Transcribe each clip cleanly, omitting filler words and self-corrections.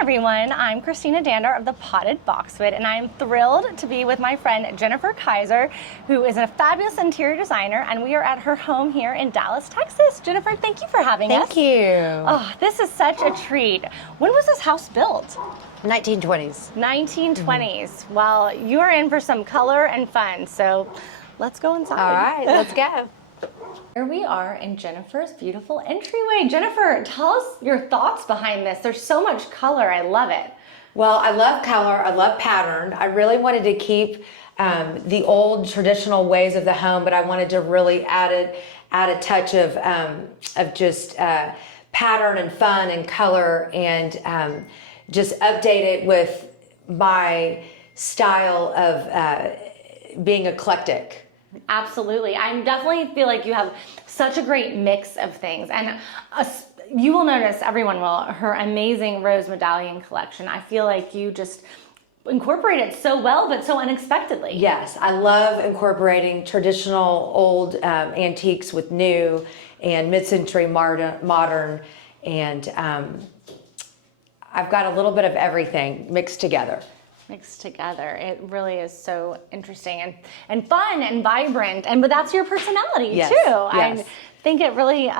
everyone, I'm Christina Dander of the Potted Boxwood, and I'm thrilled to be with my friend Jennifer Keiser, who is a fabulous interior designer, and we are at her home here in Dallas, Texas. Jennifer, thank you for having us. Thank you. Oh, this is such a treat. When was this house built? 1920s. 1920s. Well, you are in for some color and fun, so let's go inside. All right, let's go. Here we are in Jennifer's beautiful entryway. Jennifer, tell us your thoughts behind this. There's so much color. I love it. Well, I love color. I love pattern. I really wanted to keep the old traditional ways of the home, but I wanted to really add a touch of just pattern and fun and color, and just update it with my style of being eclectic. Absolutely. I definitely feel like you have such a great mix of things. And you will notice, everyone will, her amazing rose medallion collection. I feel like you just incorporate it so well, but so unexpectedly. Yes, I love incorporating traditional old antiques with new and mid-century modern, and I've got a little bit of everything mixed together. It really is so interesting and fun and vibrant, but that's your personality yes, too. Yes. I think it really, is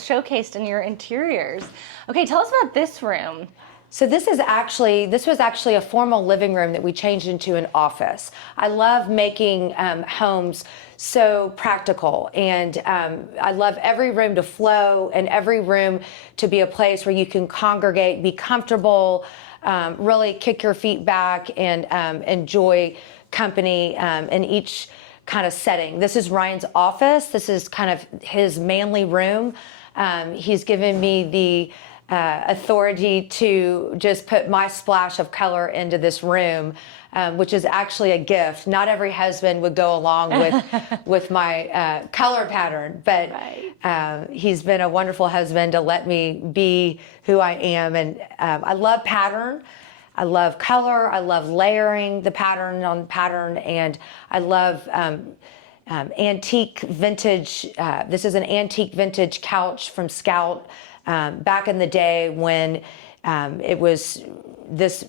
showcased in your interiors. Okay, tell us about this room. So this was actually a formal living room that we changed into an office. I love making homes so practical, and I love every room to flow and every room to be a place where you can congregate, be comfortable, really kick your feet back and enjoy company in each kind of setting. This is Ryan's office. This is kind of his manly room. He's given me the authority to just put my splash of color into this room, which is actually a gift. Not every husband would go along with my color pattern, but right. He's been a wonderful husband to let me be who I am. And I love pattern. I love color. I love layering the pattern on pattern. And I love antique vintage. This is an antique vintage couch from Scout. Back in the day when it was this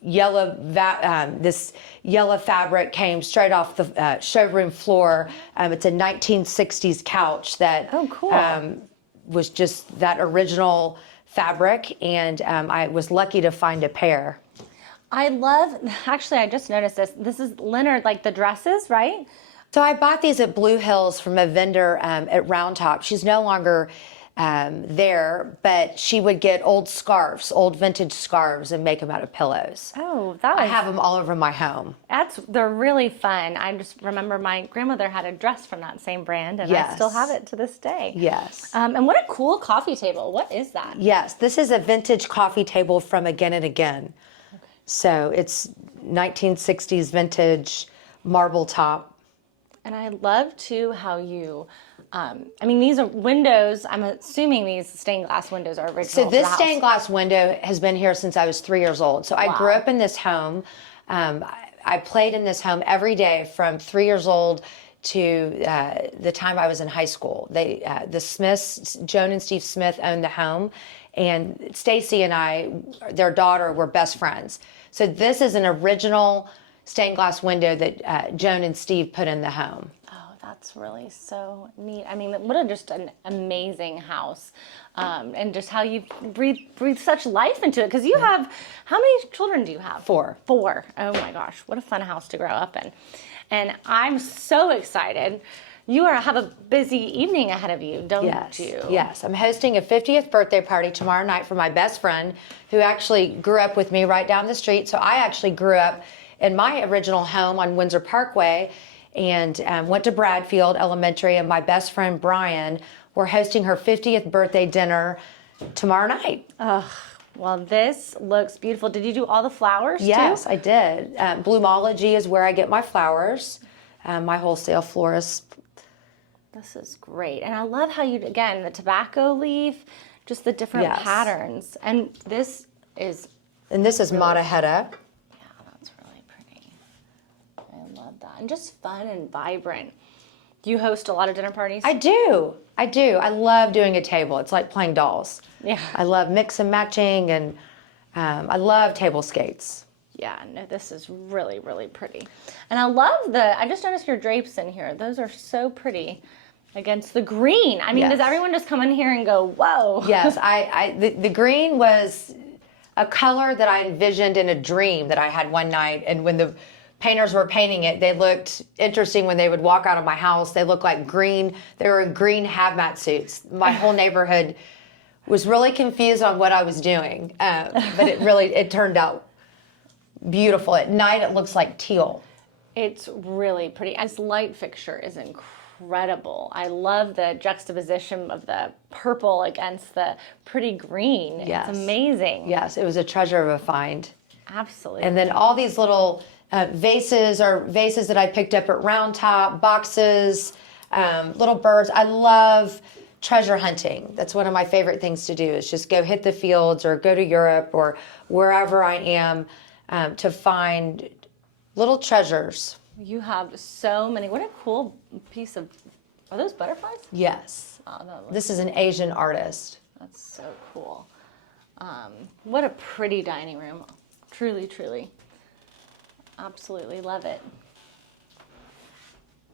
yellow fabric came straight off the showroom floor. It's a 1960s couch that was just that original fabric, and I was lucky to find a pair. I just noticed this. This is Leonard, like the dresses, right? So I bought these at Blue Hills from a vendor at Round Top. She's no longer there, but she would get old vintage scarves, and make them out of pillows. Oh, I have them all over my home. They're really fun. I just remember my grandmother had a dress from that same brand, and yes. I still have it to this day. Yes. And what a cool coffee table. What is that? Yes, this is a vintage coffee table from Again and Again. Okay. So it's 1960s vintage marble top. And I love too how you, these are windows. I'm assuming these stained glass windows are original. So this stained glass window has been here since I was 3 years old. So I grew up in this home. I played in this home every day from 3 years old to the time I was in high school. The Smiths, Joan and Steve Smith, owned the home, and Stacy and I, their daughter, were best friends. So this is an original stained glass window that Joan and Steve put in the home. Oh, that's really so neat. What just an amazing house. And just how you breathe such life into it. Because you have, how many children do you have? 4. 4. Oh my gosh, what a fun house to grow up in. And I'm so excited. You have a busy evening ahead of you, don't you? Yes, I'm hosting a 50th birthday party tomorrow night for my best friend, who actually grew up with me right down the street. So I actually grew up in my original home on Windsor Parkway, and went to Bradfield Elementary, and my best friend Brian, we're hosting her 50th birthday dinner tomorrow night. Well, this looks beautiful. Did you do all the flowers too? Yes, I did. Bloomology is where I get my flowers, my wholesale florist. This is great. And I love how the tobacco leaf, just the different patterns. And this is really Mata Heta. And just fun and vibrant. Do you host a lot of dinner parties? I do. I do. I love doing a table. It's like playing dolls. Yeah. I love mix and matching, and I love table skates. Yeah, no, this is really, really pretty. And I just noticed your drapes in here. Those are so pretty against the green. I mean, Yes. does everyone just come in here and go, whoa? Yes, the green was a color that I envisioned in a dream that I had one night. And when the painters were painting it, they looked interesting when they would walk out of my house. They looked like green. They were in green hazmat suits. My whole neighborhood was really confused on what I was doing. But it turned out beautiful. At night, it looks like teal. It's really pretty. This light fixture is incredible. I love the juxtaposition of the purple against the pretty green. Yes. It's amazing. Yes, it was a treasure of a find. Absolutely. And then all these little vases that I picked up at Round Top, boxes, little birds. I love treasure hunting. That's one of my favorite things to do, is just go hit the fields or go to Europe or wherever I am to find little treasures. You have so many. What a cool piece of, are those butterflies? Yes. Oh, This is an Asian artist. that's so cool. What a pretty dining room. Truly, truly. Absolutely love it.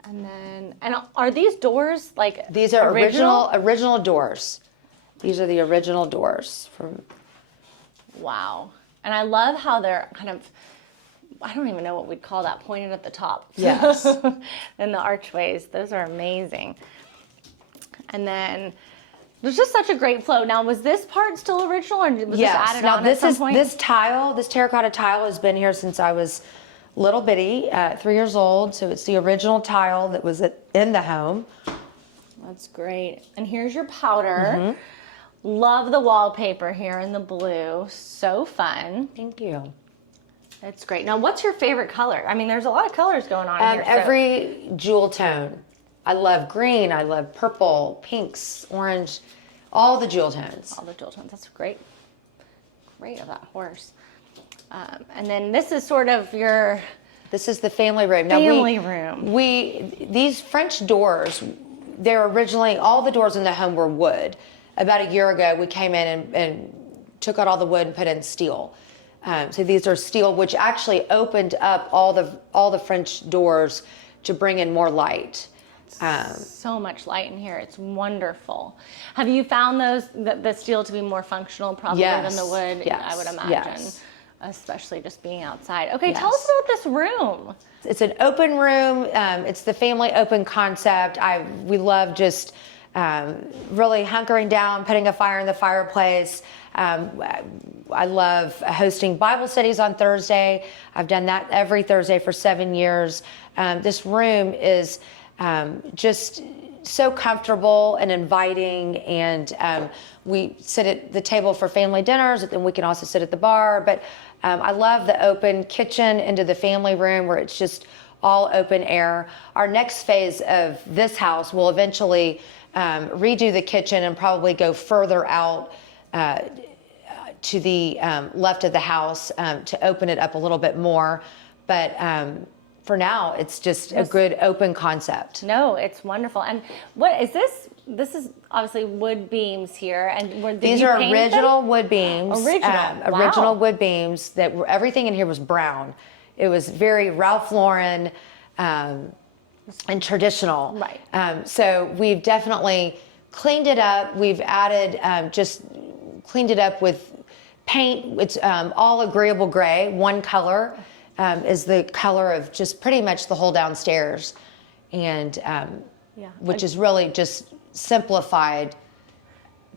And are these doors like These are original doors. These are the original doors from. Wow. And I love how they're kind of, I don't even know what we'd call that, pointed at the top. Yes. And the archways, those are amazing. And then there's just such a great flow. Now, was this part still original, or was this added on at some point? This tile, this terracotta tile, has been here since I was little bitty, 3 years old. So it's the original tile that was in the home. That's great. And here's your powder. Mm-hmm. Love the wallpaper here in the blue. So fun. Thank you. That's great. Now, what's your favorite color? I mean, there's a lot of colors going on here. Every jewel tone. I love green. I love purple, pinks, orange, all the jewel tones. All the jewel tones. That's great. Great of that horse. And then this is sort of your This is the family room. family room. These French doors, they're originally, all the doors in the home were wood. About a year ago, we came in and took out all the wood and put in steel. So these are steel, which actually opened up all the French doors to bring in more light. So much light in here. It's wonderful. Have you found the steel to be more functional probably than the wood? Yes. I would imagine. Yes. Especially just being outside. Okay, Yes. tell us about this room. It's an open room. It's the family open concept. We love just really hunkering down, putting a fire in the fireplace. I love hosting Bible studies on Thursday. I've done that every Thursday for 7 years. This room is just so comfortable and inviting, and we sit at the table for family dinners, and then we can also sit at the bar. But I love the open kitchen into the family room where it's just all open air. Our next phase of this house will eventually redo the kitchen and probably go further out to the left of the house to open it up a little bit more. But for now, it's just a good open concept. No, it's wonderful. And what is this? This is obviously wood beams here, and These are original wood beams. Original Wow. wood beams that were, everything in here was brown. It was very Ralph Lauren and traditional. Right. So we've definitely cleaned it up. We've added, just cleaned it up with paint. It's all agreeable gray. One color is the color of just pretty much the whole downstairs, and which is really just simplified.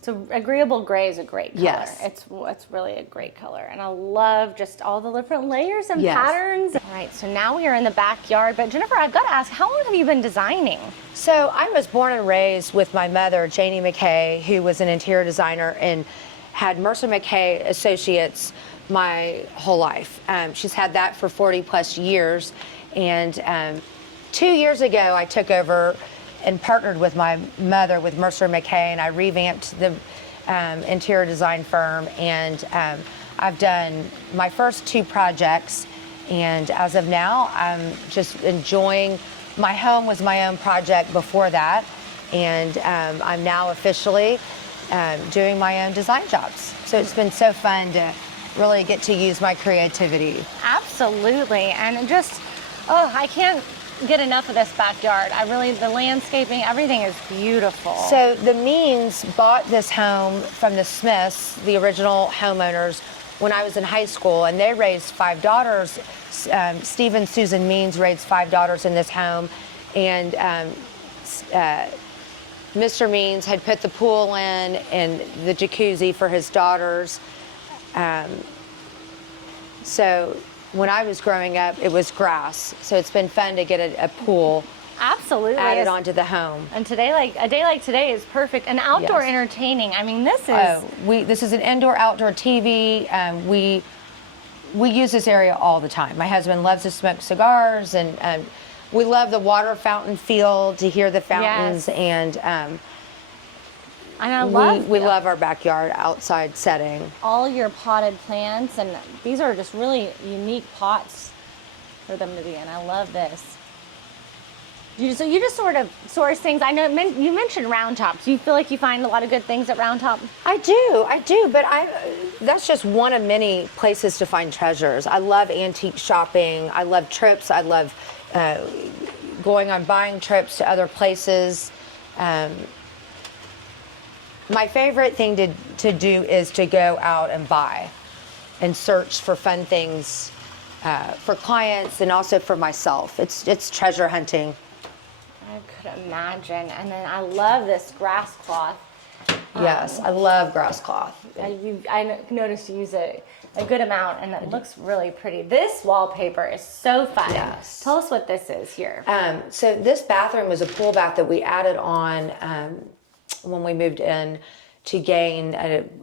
So agreeable gray is a great color. Yes. It's really a great color. And I love just all the different layers and Yes. patterns. All right, so now we are in the backyard. But Jennifer, I've got to ask, how long have you been designing? So I was born and raised with my mother, Janie McKay, who was an interior designer and had Mercer McKay Associates my whole life. She's had that for 40 plus years. And 2 years ago, I took over and partnered with my mother with Mercer McKay, and I revamped the interior design firm. And I've done my first 2 projects. And as of now, I'm just enjoying. My home was my own project before that. and I'm now officially doing my own design jobs. So it's been so fun to really get to use my creativity. Absolutely, and just, oh, I can't get enough of this backyard. The landscaping, everything is beautiful. So the Means bought this home from the Smiths, the original homeowners, when I was in high school, and they raised 5 daughters. Steve and Susan Means raised 5 daughters in this home, and Mr. Means had put the pool in and the jacuzzi for his daughters. So when I was growing up, it was grass. So it's been fun to get a pool Absolutely added onto the home. And today, like a day like today, is perfect. And outdoor entertaining. I mean, this is. This is an indoor-outdoor TV. We use this area all the time. My husband loves to smoke cigars, and we love the water fountain feel, to hear the fountains, and I love we love our backyard outside setting. all your potted plants, and these are just really unique pots for them to be in. I love this. So you just sort of source things. I know you mentioned Round Top. Do you feel like you find a lot of good things at Round Top? I do, but that's just one of many places to find treasures. I love antique shopping. I love trips. I love going on buying trips to other places. My favorite thing to do is to go out and buy and search for fun things for clients and also for myself. It's treasure hunting. I could imagine. And then I love this grass cloth. Yes, I love grass cloth. I noticed you use it a good amount, and it looks really pretty. This wallpaper is so fun. Yes. Tell us what this is here. So this bathroom was a pool bath that we added on when we moved in to gain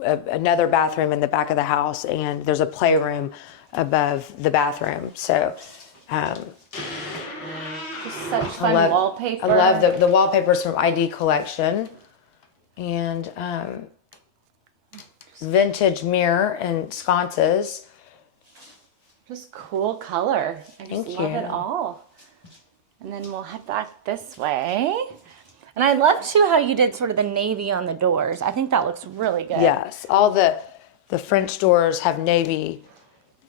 another bathroom in the back of the house, and there's a playroom above the bathroom. So Just such fun wallpaper. I love the wallpapers from ID Collection, and vintage mirror and sconces. Just cool color. I just love it all. And then we'll head back this way. And I love too how you did sort of the navy on the doors. I think that looks really good. Yes, all the French doors have navy,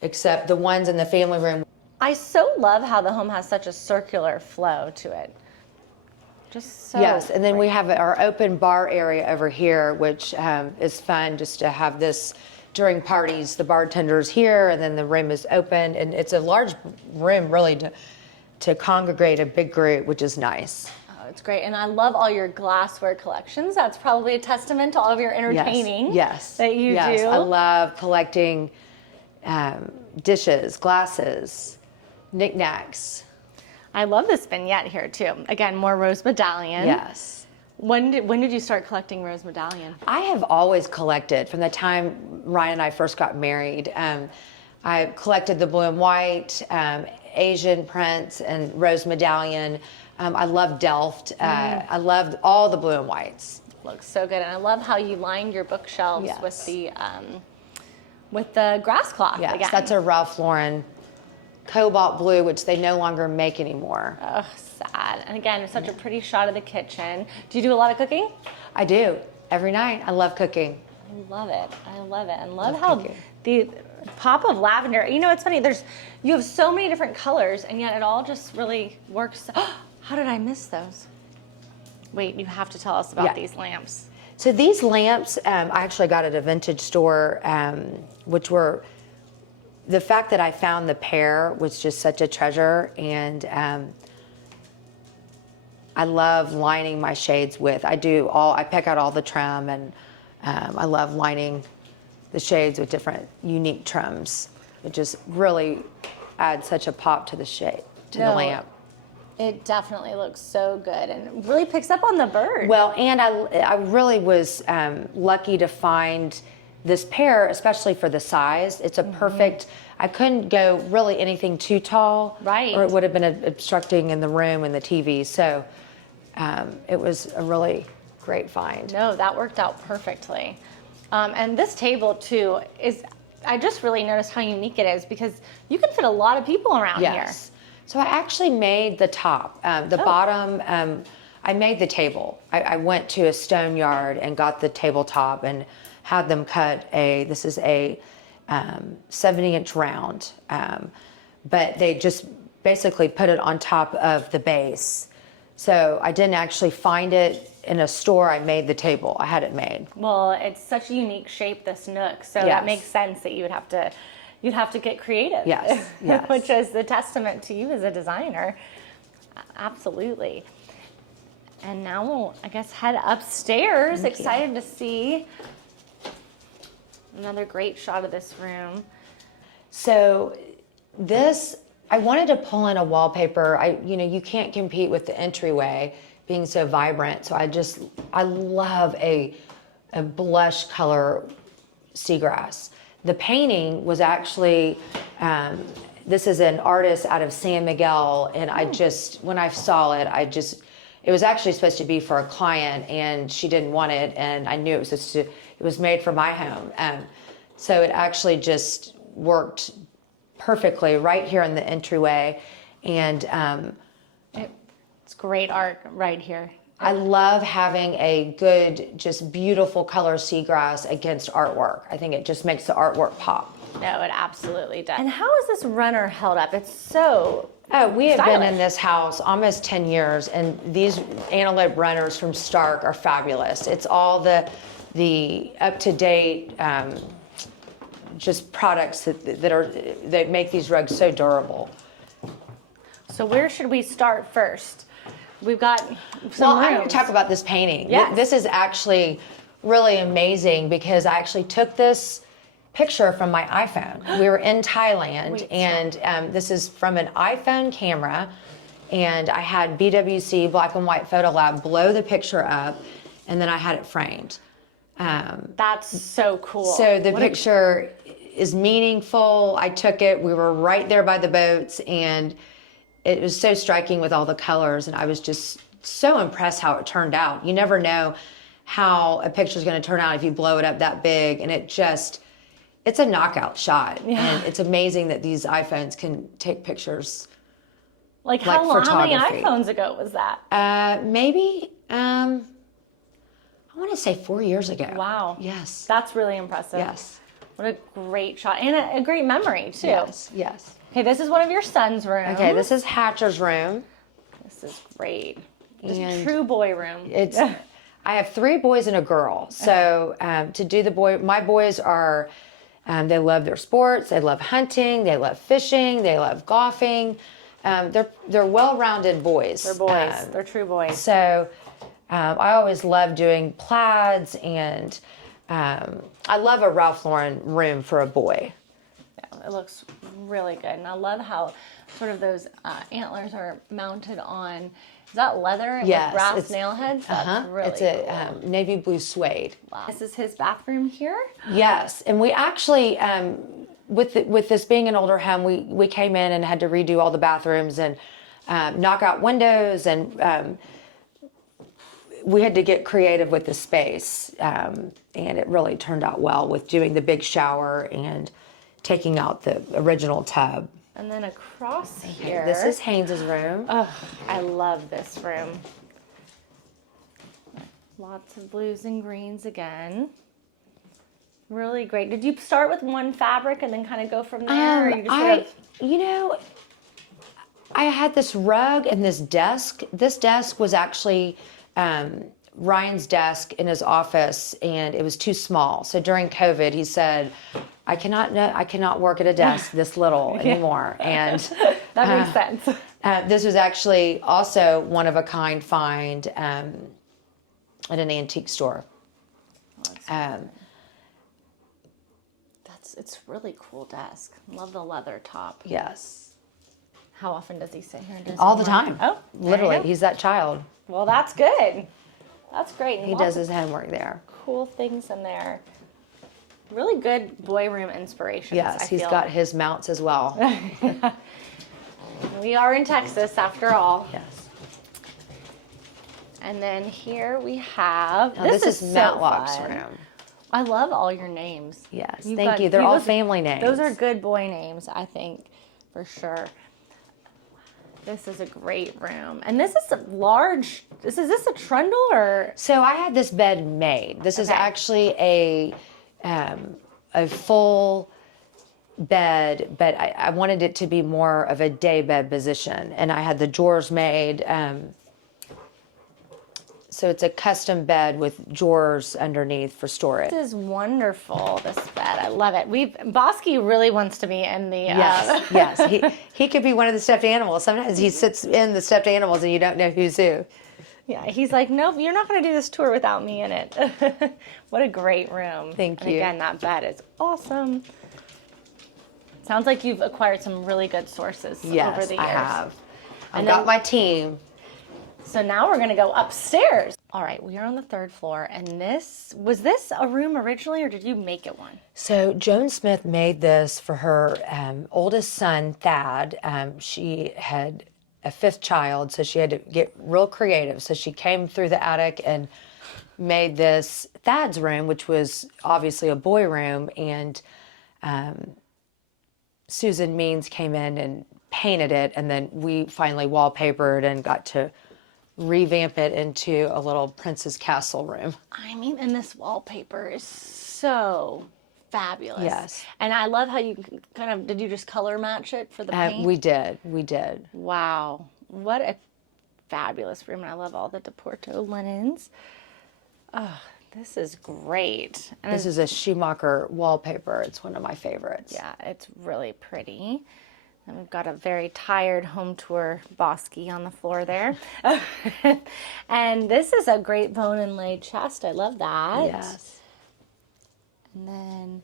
except the ones in the family room. I so love how the home has such a circular flow to it. Just so Yes, and then we have our open bar area over here, which is fun just to have this during parties. The bartender's here, and then the room is open, and it's a large room really to congregate a big group, which is nice. Oh, it's great. And I love all your glassware collections. That's probably a testament to all of your entertaining that you do. I love collecting dishes, glasses, knickknacks. I love this vignette here too. Again, more rose medallion. Yes. When did you start collecting rose medallion? I have always collected from the time Ryan and I first got married. I collected the blue and white, Asian prints, and rose medallion. I love Delft. I loved all the blue and whites. Looks so good, and I love how you lined your bookshelves with the grass cloth. Yes, again. that's a Ralph Lauren cobalt blue, which they no longer make anymore. Oh, sad. And again, such a pretty shot of the kitchen. Do you do a lot of cooking? I do. Every night. I love cooking. I love it. I love it. And love how the pop of lavender, you know, it's funny, you have so many different colors, and yet it all just really works. How did I miss those? Wait, you have to tell us about these lamps. So these lamps, I actually got at a vintage store, which were, the fact that I found the pair was just such a treasure, and I love lining my shades with. I pick out all the trim, and I love lining the shades with different unique trims. It just really adds such a pop to the shade, to the lamp. It definitely looks so good, and really picks up on the bird. Well, and I really was lucky to find this pair, especially for the size. It's a perfect, I couldn't go really anything too tall. Right. Or it would have been obstructing in the room and the TV. So it was a really great find. No, that worked out perfectly. And this table too I just really noticed how unique it is, because you can fit a lot of people around here. So I actually made the top. The bottom, I made the table. I went to a stone yard and got the tabletop and had them cut this is a 70-inch round. But they just basically put it on top of the base. So I didn't actually find it in a store. I made the table. I had it made. Well, it's such a unique shape, this nook, so that makes sense that you'd have to get creative. Yes, yes. Which is the testament to you as a designer. Absolutely. And now we'll, I guess, head upstairs. Excited to see another great shot of this room. So I wanted to pull in a wallpaper. You can't compete with the entryway being so vibrant. So I love a blush color seagrass. The painting was actually, this is an artist out of San Miguel. And when I saw it, it was actually supposed to be for a client and she didn't want it. And I knew it was made for my home. So it actually just worked perfectly right here in the entryway. And it's great art right here. I love having a good, just beautiful color seagrass against artwork. I think it just makes the artwork pop. No, it absolutely does. And how is this runner held up? It's so we have stylish. been in this house almost 10 years, and these antelope runners from Stark are fabulous. It's all the up-to-date just products that make these rugs so durable. So where should we start first? We've got some I'm going rooms. to talk about this painting. Yes. This is actually really amazing because I actually took this picture from my iPhone. We were in Thailand, and this is from an iPhone camera, and I had BWC Black and White Photo Lab blow the picture up, and then I had it framed. That's so cool. So the picture is meaningful. I took it. We were right there by the boats, and it was so striking with all the colors, and I was just so impressed how it turned out. You never know how a picture is going to turn out if you blow it up that big, and it's a knockout shot. Yeah. And it's amazing that these iPhones can take pictures. How many photography. iPhones ago was that? Maybe, I want to say 4 years ago. Wow. Yes. That's really impressive. Yes. What a great shot. And a great memory, too. Yes. Okay, this is one of your son's rooms. Okay, this is Hatcher's room. This is great. Just And true boy room. I have 3 boys and a girl. So my boys are, they love their sports. They love hunting. They love fishing. They love golfing. They're well-rounded boys. They're boys. They're true boys. So I always love doing plaids, and I love a Ralph Lauren room for a boy. Yeah, it looks really good. And I love how sort of those antlers are mounted on, is that leather Yes, with brass it's- nail heads? That's really It's cool. a navy blue suede. Wow. This is his bathroom here? Yes, and we actually, with this being an older home, we came in and had to redo all the bathrooms and knock out windows, and we had to get creative with the space, and it really turned out well with doing the big shower and taking out the original tub. And then across here. This is Haynes's room. Oh, I love this room. Lots of blues and greens again. Really great. Did you start with one fabric and then kind of go from there? Or you just I had this rug and this desk. This desk was actually Ryan's desk in his office, and it was too small. So during COVID, he said, I cannot work at a desk this little anymore. And that makes sense. this was actually also one of a kind find at an antique store. It's really cool desk. Love the leather top. Yes. How often does he sit here and do All the homework? time. Oh, there Literally, you go. he's that child. Well, that's good. That's great. And He lots does of his homework there. cool things in there. Really good boy room inspirations. Yes, he's got his mounts as well. We are in Texas after all. Yes. And then here we have. Now, this is so Matlock's fun. room. I love all your names. Yes, You've thank got- you. They're all those- family names. Those are good boy names, I think, for sure. This is a great room. And this is a large, is this a trundle or? So I had this bed made. This is Okay. actually a full bed, but I wanted it to be more of a day bed position. And I had the drawers made. So it's a custom bed with drawers underneath for storage. This is wonderful, this bed. I love it. Bosky really wants to be in the... Yes, yes. He could be one of the stuffed animals. Sometimes he sits in the stuffed animals and you don't know who's who. Yeah, he's like, nope, you're not going to do this tour without me in it. What a great room. Thank And you. again, that bed is awesome. Sounds like you've acquired some really good sources over Yes, the years. I have. I've And got then- my team. So now we're going to go upstairs. All right, we are on the 3rd floor, and was this a room originally, or did you make it one? So Joan Smith made this for her oldest son, Thad. She had a 5th child, so she had to get real creative. So she came through the attic and made this Thad's room, which was obviously a boy room, and Susan Means came in and painted it, and then we finally wallpapered and got to revamp it into a little Princess Castle room. I mean, and this wallpaper is so fabulous. Yes. And I love how you did you just color match it for the paint? We did. Wow. What a fabulous room. And I love all the Deporto linens. Oh, this is great. And This is a Schumacher wallpaper. It's one of my favorites. yeah, it's really pretty. And we've got a very tired home tour Bosky on the floor there. And this is a great bone inlaid chest. I love that. Yes. And then,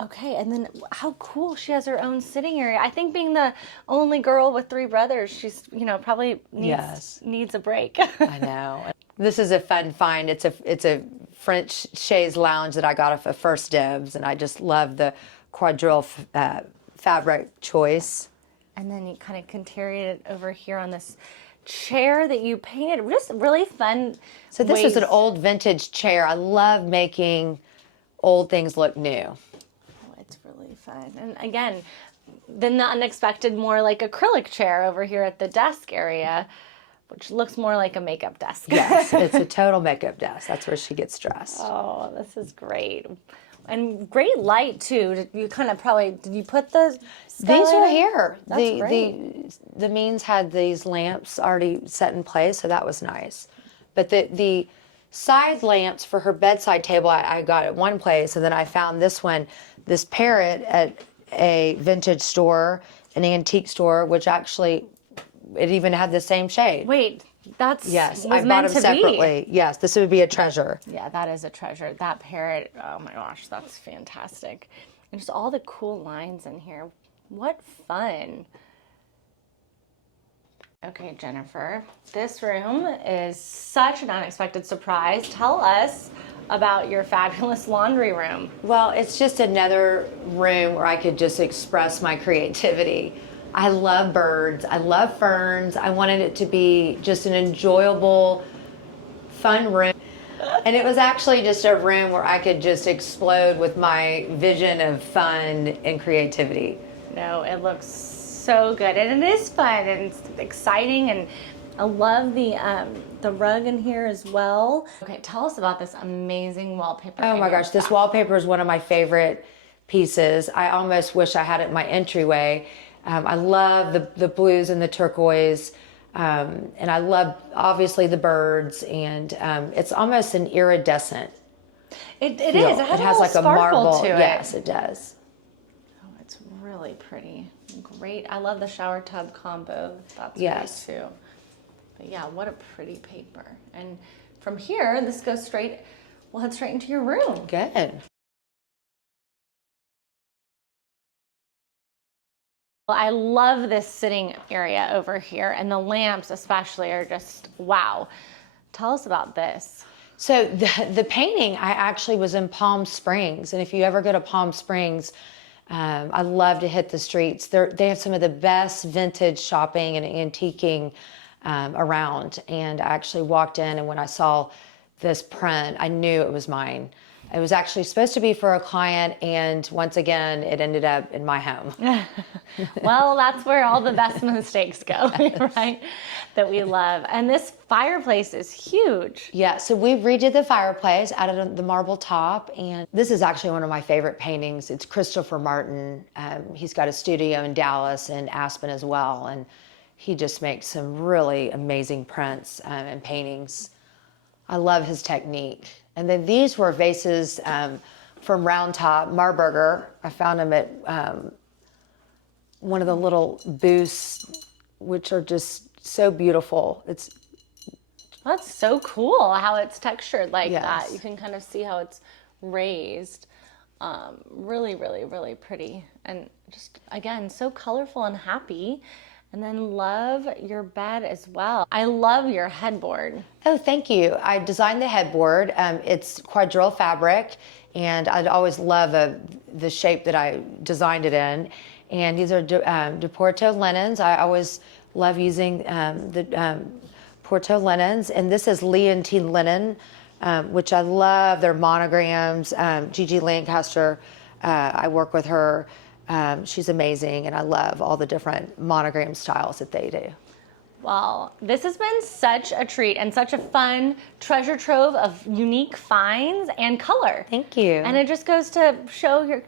okay, and then how cool she has her own sitting area. I think being the only girl with 3 brothers, she's, probably needs a break. I know. This is a fun find. It's a French chaise lounge that I got off of First Dibs, and I just love the quadrille fabric choice. And then you kind of contorted it over here on this chair that you painted. Just really fun. So this is ways. an old vintage chair. I love making old things look new. Oh, it's really fun. And again, then the unexpected, more like acrylic chair over here at the desk area, which looks more like a makeup desk. Yes, it's a total makeup desk. That's where she gets dressed. Oh, this is great. And great light too. Did you put the These skylight are on? here. That's great. The Means had these lamps already set in place, so that was nice. But the side lamps for her bedside table I got at one place, and then I found this parrot at a vintage store, an antique store, which actually it even had the same shade. Wait, that's Yes, was I bought meant them to separately. Yes, this would be a treasure. Yeah, that is a treasure. That parrot, oh my gosh, that's fantastic. And just all the cool lines in here. What fun. Okay, Jennifer, this room is such an unexpected surprise. Tell us about your fabulous laundry room. Well, it's just another room where I could just express my creativity. I love birds. I love ferns. I wanted it to be just an enjoyable, fun room. And it was actually just a room where I could just explode with my vision of fun and creativity. No, it looks so good. And it is fun and it's exciting. And I love the rug in here as well. Okay, tell us about this amazing wallpaper. Oh my gosh, this wallpaper is one of my favorite pieces. I almost wish I had it in my entryway. I love the blues and the turquoise, and I love obviously the birds, and it's almost an iridescent. It feel. is. It has a like a sparkle marble. to it. Yes, it does. Oh, it's really pretty. Great. I love the shower tub combo. That's Yes. great too. But yeah, what a pretty paper. And from here, this goes straight. We'll head straight into your room. Good. Well, I love this sitting area over here, and the lamps especially are just wow. Tell us about this. So the painting, I actually was in Palm Springs, and if you ever go to Palm Springs, I love to hit the streets. They have some of the best vintage shopping and antiquing around. And I actually walked in, and when I saw this print, I knew it was mine. It was actually supposed to be for a client, and once again, it ended up in my home. Well, that's where all the best mistakes go, right? That we love. And this fireplace is huge. Yeah, so we redid the fireplace, added the marble top, and this is actually one of my favorite paintings. It's Christopher Martin. He's got a studio in Dallas and Aspen as well, and he just makes some really amazing prints and paintings. I love his technique. And then these were vases from Round Top, Marburger. I found them at one of the little booths, which are just so beautiful. That's so cool how it's textured like Yes. that. You can kind of see how it's raised. Really, really, really pretty. And just, again, so colorful and happy. And then love your bed as well. I love your headboard. Oh, thank you. I designed the headboard. It's quadrille fabric, and I'd always love the shape that I designed it in. And these are Porto linens. I always love using the Porto linens. And this is Leontine linen, which I love. Their monograms. Gigi Lancaster, I work with her. She's amazing, and I love all the different monogram styles that they do. Well, this has been such a treat and such a fun treasure trove of unique finds and color. Thank you. And it just goes to show your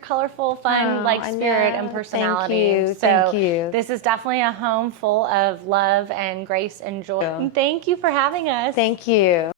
colorful, fun, I spirit know. and personality. Thank you. So Thank you. this is definitely a home full of love and grace and joy. And thank you for having us. Thank you.